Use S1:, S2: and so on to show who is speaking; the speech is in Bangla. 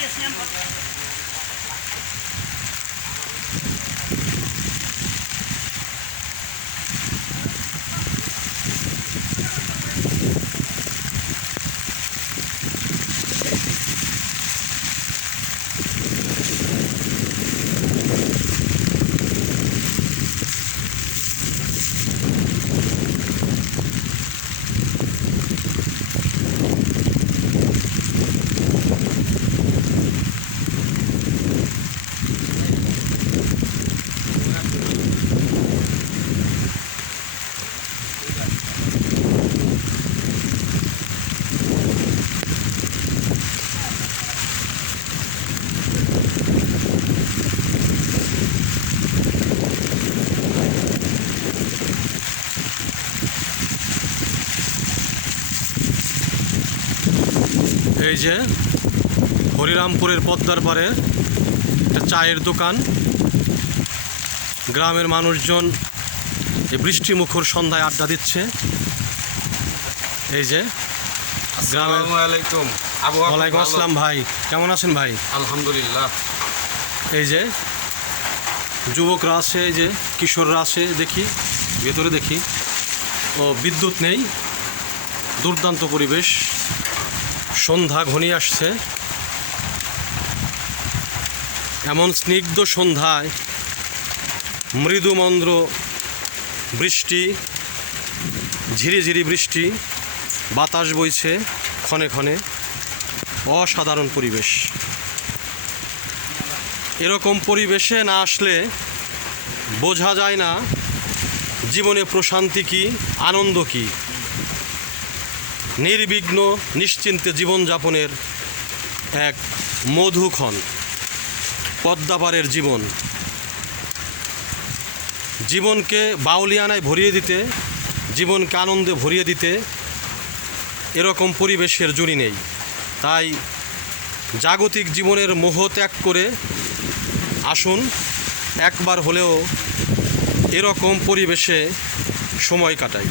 S1: varios tiempos. এই যে হরিরামপুরের পদ্মার পারে একটা চায়ের দোকান। গ্রামের মানুষজন এই বৃষ্টিমুখর সন্ধ্যায় আড্ডা দিচ্ছে। এই যে গ্রামের
S2: আলাইকুম।
S1: ওয়ালাইকুম। আসসালাম ভাই কেমন আছেন ভাই?
S2: আলহামদুলিল্লাহ।
S1: এই যে যুবকরা আছে এই যে কিশোররা আছে দেখি ভেতরে দেখি। ও বিদ্যুৎ নেই দুর্দান্ত পরিবেশ। সন্ধ্যা ঘনিয়ে আসছে। এমন স্নিগ্ধ সন্ধ্যায় মৃদুমন্দ্র বৃষ্টি, ঝিরিঝিরি বৃষ্টি, বাতাস বইছে ক্ষণে ক্ষণে, অসাধারণ পরিবেশ। এরকম পরিবেশে না আসলে বোঝা যায় না জীবনে প্রশান্তি কী, আনন্দ কি। নির্বিঘ্ন নিশ্চিন্তে জীবনযাপনের এক মধুক্ষণ পদ্মাপাড়ের জীবন। জীবনকে বাউলিয়ানায় ভরিয়ে দিতে, জীবনকে আনন্দে ভরিয়ে দিতে এরকম পরিবেশের জুড়ি নেই। তাই জাগতিক জীবনের মোহ ত্যাগ করে আসুন, একবার হলেও এরকম পরিবেশে সময় কাটাই।